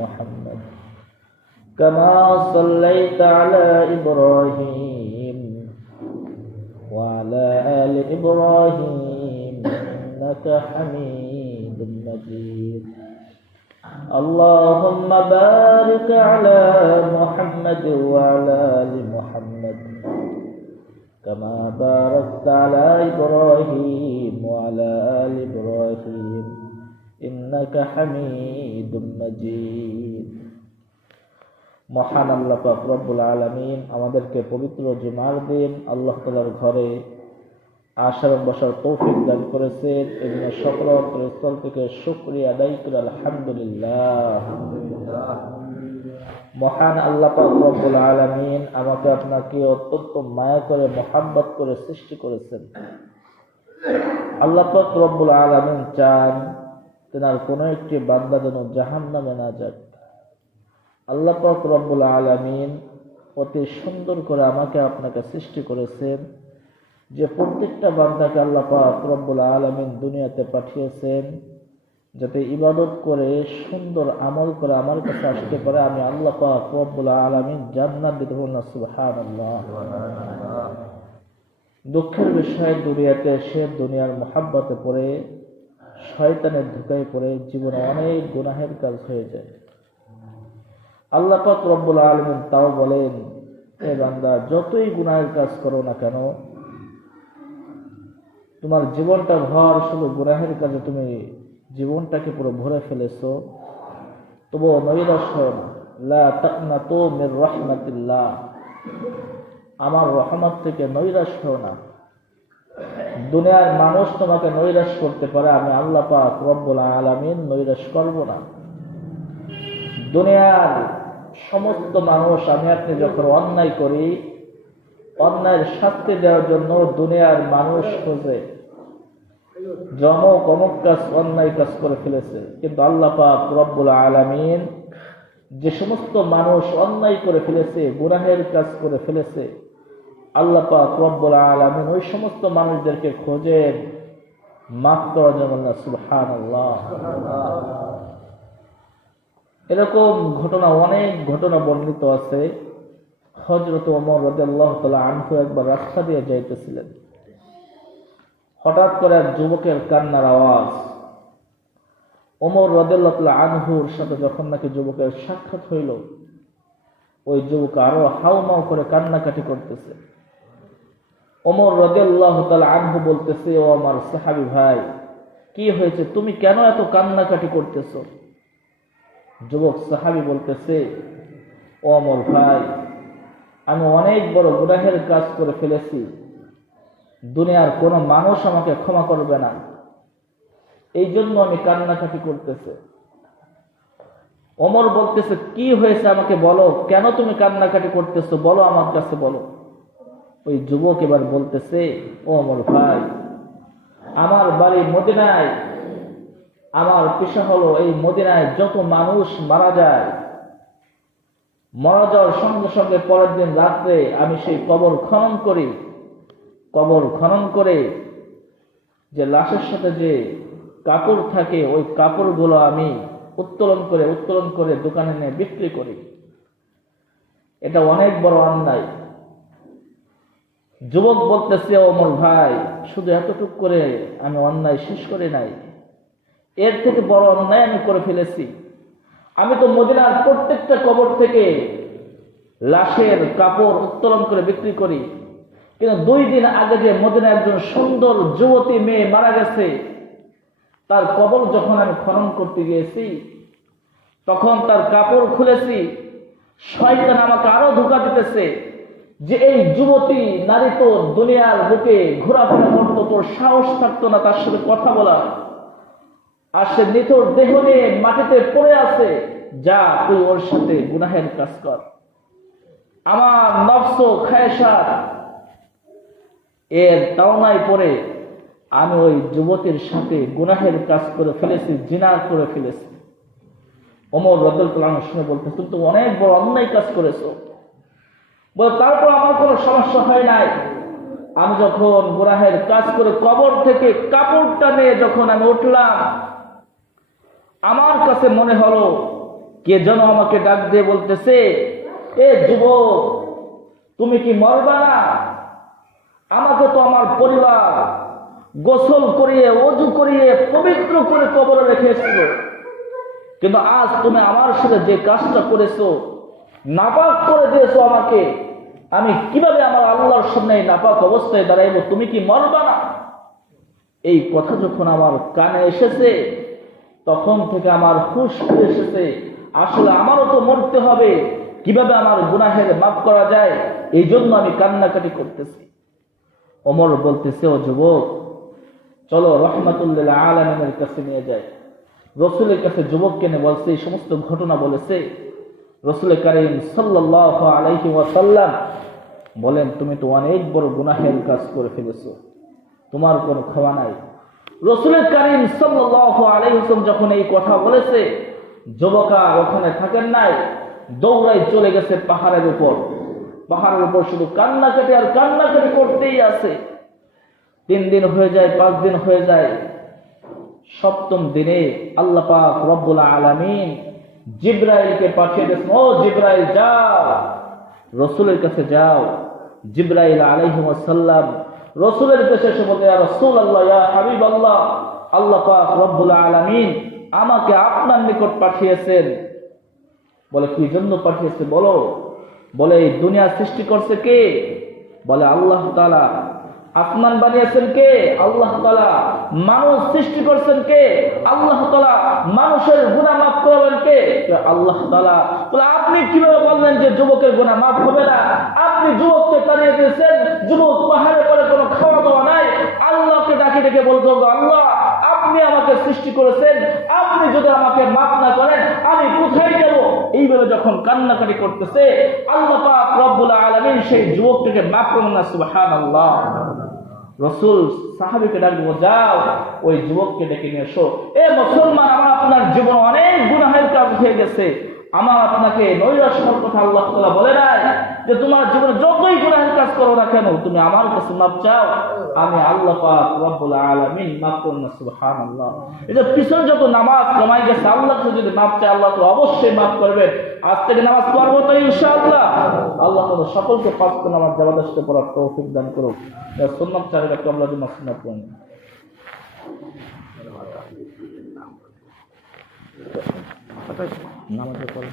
محمد كما صليت على إبراهيم وعلى آل إبراهيم إنك حميد مجيد اللهم بارك على محمد وعلى آل محمد كما باركت على إبراهيم وعلى آل إبراهيم إنك حميد مجيد মহান আল্লাহ পাক রব্বুল আলামিন আমাদেরকে পবিত্র জুমার দিন আল্লাহ তাআলার ঘরে আসার বসার তৌফিক দান করেছেন। এজন্য সকল স্থল থেকে শুকরিয়া আদায় করি আলহামদুলিল্লাহ। মহান আল্লাহ পাক রব্বুল আলামিন আমাকে আপনাকে অত্যন্ত মায়া করে মহব্বত করে সৃষ্টি করেছেন। আল্লাহ পাক রব্বুল আলামিন চান তেনার কোনো একটি বান্দা যেন জাহান্নামে না যাক। আল্লাহ পাক রব্বুল আলামিন অতি সুন্দর করে আমাকে আপনাকে সৃষ্টি করেছেন, যে প্রত্যেকটা বান্দাকে আল্লাহ পাক রব্বুল আলামিন দুনিয়াতে পাঠিয়েছেন যাতে ইবাদত করে সুন্দর আমল করে আমার কাছে আসতে পারে। আমি আল্লাহ পাক রব্বুল আলামিন জান্নাত দিতে বললাম সুবহানাল্লাহ। দুঃখের বিষয় দুনিয়াতে এসে দুনিয়ার মহাব্বতে পড়ে শয়তানের ধোঁকায় পড়ে জীবনে অনেক গুনাহের কাজ হয়ে যায়। আল্লাহ পাক রব্বুল আলামিন তাও বলেন, এ বান্দা যতই গুনাহের কাজ করো না কেন, তোমার জীবনটা ভর শুধু গুনাহের কাজে তুমি জীবনটাকে পুরো ভরে ফেলেছো, তবুও নৈরাশ হয় না। লা তাকনাতু মির রাহমাতিল্লাহ, আমার রহমত থেকে নৈরাশ হয় না। দুনিয়ার মানুষ তোমাকে নৈরাশ করতে পারে, আমি আল্লাহ পাক রব্বুল আলামিন নৈরাশ করব না। দুনিয়ার সমস্ত মানুষ আমি আপনি যখন অন্যায় করি, অন্যায়ের শাস্তি দেওয়ার জন্য দুনিয়ার মানুষ খোঁজে অমুক কাজ অন্যায় কাজ করে ফেলেছে। কিন্তু আল্লাহ পাক রব্বুল আলামিন যে সমস্ত মানুষ অন্যায় করে ফেলেছে, গুনাহের কাজ করে ফেলেছে, আল্লাহ পাক রব্বুল আলামিন ওই সমস্ত মানুষদেরকে খোঁজেন মাফ করার জন্য। সুবহানাল্লাহ। এরকম ঘটনা অনেক ঘটনা বর্ণিত আছে। হযরত ওমর রাদিয়াল্লাহু তাআলা আনহু একবার রাস্তা দিয়ে যাইতেছিলেন, হঠাৎ করে এক যুবকের কান্নার আওয়াজ। ওমর রাদিয়াল্লাহু তাআলা আনহুর সাথে যখন নাকি যুবকের সাক্ষাৎ হইল, ওই যুবক আরো হাউমাউ করে কান্নাকাটি করতেছে। ওমর রাদিয়াল্লাহু তাআলা আনহু বলতেছে, ও আমার সাহাবী ভাই, কি হয়েছে, তুমি কেন এত কান্নাকাটি করতেছো? যুবক সাহাবী বলতেছে, ও আমার ভাই, আমি অনেক বড় গুনাহের কাজ করে ফেলেছি, দুনিয়ার কোনো মানুষ আমাকে ক্ষমা করবে না, এই জন্য আমি কান্নাকাটি করতেছে। ওমর বলতেছে, কি হয়েছে আমাকে বলো, কেন তুমি কান্নাকাটি করতেছো, বলো, আমার কাছে বলো। ওই যুবক এবার বলতেছে, ও ওমর ভাই, আমার বাড়ি মদিনায়, আমার পেশা হলো এই মদিনায় যত মানুষ মারা যায়, মারা যাওয়ার সঙ্গে সঙ্গে পরের দিন রাত্রে আমি সেই কবর খনন করি। কবর খনন করে যে লাশের সাথে যে কাপড় থাকে, ওই কাপড়গুলো আমি উত্তোলন করে দোকানে নিয়ে বিক্রি করি। এটা অনেক বড় অন্যায়। যুবক বলতেছে, ওমর ভাই, শুধু এতটুক করে আমি অন্যায় শেষ করি নাই, এর থেকে বড় অন্যায় আমি করে ফেলেছি। আমি তো মদিনার প্রত্যেকটা কবর থেকে লাশের কাপড় উত্তোলন করে বিক্রি করি, কিন্তু 2 দিন আগে যে মদিনার একজন সুন্দর যুবতী মেয়ে মারা গেছে, তার কবর যখন আমি খনন করতে গিয়েছি, তখন তার কাপড় খুলেছি। শয়তান আমাকে আরো ধোঁকা দিতেছে যে এই যুবতী নারী তো দুনিয়ার বুকে ঘোরাফেরা করতো, তোর সাহস থাকতো না তার সাথে কথা বলা, আর সে নিথর দেহ নিয়ে মাটিতে পড়ে আছে, যা তুই ওর সাথে গুনাহের কাজ কর। আমার নফস খায়সাত এর তাওনায় পড়ে আমি ওই যুবতীর সাথে গুনাহের কাজ করে ফেলেছি, জিনা করে ফেলেছি। ওমর রাদিয়াল্লাহু আনহু শুনে বলতে, তুমি তো অনেক বড় অন্যায় কাজ করেছো। বলে, তারপর আমার কোনো সমস্যা হয় নাই। আমি যখন গুনাহের কাজ করে কবর থেকে কাপড়টা নিয়ে যখন আমি উঠলাম, আমার কাছে মনে হলো কে যেন আমাকে ডাক দিয়ে বলতেছে, এ যুবক, তুমি কি মরবা না? আমাকে তো আমার পরিবার গোসল করিয়ে ওযু করিয়ে পবিত্র করে কবরে রেখেছিল, কিন্তু আজ তুমি আমার সাথে যে কাজটা করেছো, নাপাক করে দিয়েছো আমাকে, আমি কিভাবে আমার আল্লাহর সামনে নাপাক অবস্থায় দাঁড়াইব? তুমি কি মরবা না? এই কথা যখন আমার কানে এসেছে, তখন থেকে আমার হুঁশ ফিরে এসেছে, আসলে আমারও তো মরতে হবে, কিভাবে আমার গুনাহের মাফ করা যায়, এই জন্য আমি কান্নাকাটি করতেছি। ওমর বলতেছে, ও যুবক, চলো রাহমাতুল্লিল আলামিনের কাছে নিয়ে যাই। রসুলের কাছে যুবককে নিয়ে বলছে, এই সমস্ত ঘটনা বলেছে। রসুল কারীম সাল্লাল্লাহু আলাইহি ওয়াসাল্লাম বলেন, তুমি তো অনেক বড় গুনাহের কাজ করে ফেলেছো, তোমার কোনো ক্ষমা নাই। রসুল কারীম সাল্লাল্লাহু আলাইহি ওয়াসাল্লাম যখন এই কথা বলেছে, যুবকা ওখানে থাকেন নাই, দৌড়াই চলে গেছে পাহাড়ের উপর। পাহাড়ের উপর শুধু কান্নাকাটি আর কান্নাকাটি করতেই আছে। 3 দিন হয়ে যায়, 5 দিন হয়ে যায়। 7ম দিনে আল্লাহ পাক রব্বুল আলামিন জিবরাইলকে পাঠিয়ে দিয়েছেন, ও জিবরাইল যাও, রসুলের কাছে যাও। জিবরাইল আলাইহিস সালাম রসুলের কাছে এসে বলতে, ইয়া রাসূলুল্লাহ, ইয়া হাবিবাল্লাহ, আল্লাহ পাক রব্বুল আলামিন আমাকে আপনার নিকট পাঠিয়েছেন। বলে, কি জন্য পাঠিয়েছে বলো? বলে, এই দুনিয়া সৃষ্টি করছে কে? বলে, আল্লাহ তাআলা। আসমান বানিয়েছেন কে? আল্লাহ তাআলা। মানুষ সৃষ্টি করছেন কে? আল্লাহ তাআলা। মানুষের গুনাহ মাফ করবেন কে? আল্লাহ তাআলা। বলে, আপনি কিভাবে বললেন যে যুবকের গুনাহ মাফ হবে না? আপনি যুবককে তাড়িয়ে দিয়েছেন, যুবক পাহাড়ে পরে কোনো খাওয়া দাওয়া নাই। আল্লাহকে ডাকি ডেকে বলতো, আল্লাহ, আপনি আমাকে সৃষ্টি করেছেন, আপনি যদি আমাকে মাফ না করেন আমি কোথায় যাব? এইভাবে যখন কান্নাকাটি করতেছে, আল্লাহ পাক রব্বুল আলামিন সেই যুবকটাকে মাফ করলেন না। সুবহানাল্লাহ। রসুল সাহাবীকে ডাকবো, যাও ওই যুবককে ডেকে নিয়ে এসো। এ মুসলমান, আমার আপনার জীবন অনেক গুনাহের কাজ হয়ে গেছে, আমার আপনাকে নৈরাশ্যের কথা আল্লাহ তাআলা বলে নাই যে তোমার জীবনে যতই গুনাহের কাজ করো না কেন, তুমি আমার কাছে মাপ চাও, আমি আল্লাহ পাক রব্বুল আলামিন মাফ করুন না। সুবহানাল্লাহ। এই যে পিছনে যত নামাজ কমাই গেছে, আল্লাহকে যদি মাপ চায়, আল্লাহ তো অবশ্যই মাফ করবেন। আজ থেকে নামাজ পড়বো তো ইনশাআল্লাহ। আল্লাহ তাআলা সকলকে 5 ওয়াক্ত নামাজ জামাতের সাথে পড়ার তৌফিক দান করুন। সুন্নাত চালিয়ে রাখতে আমরা যেন সুন্নাত পড়ি। নামাজের পর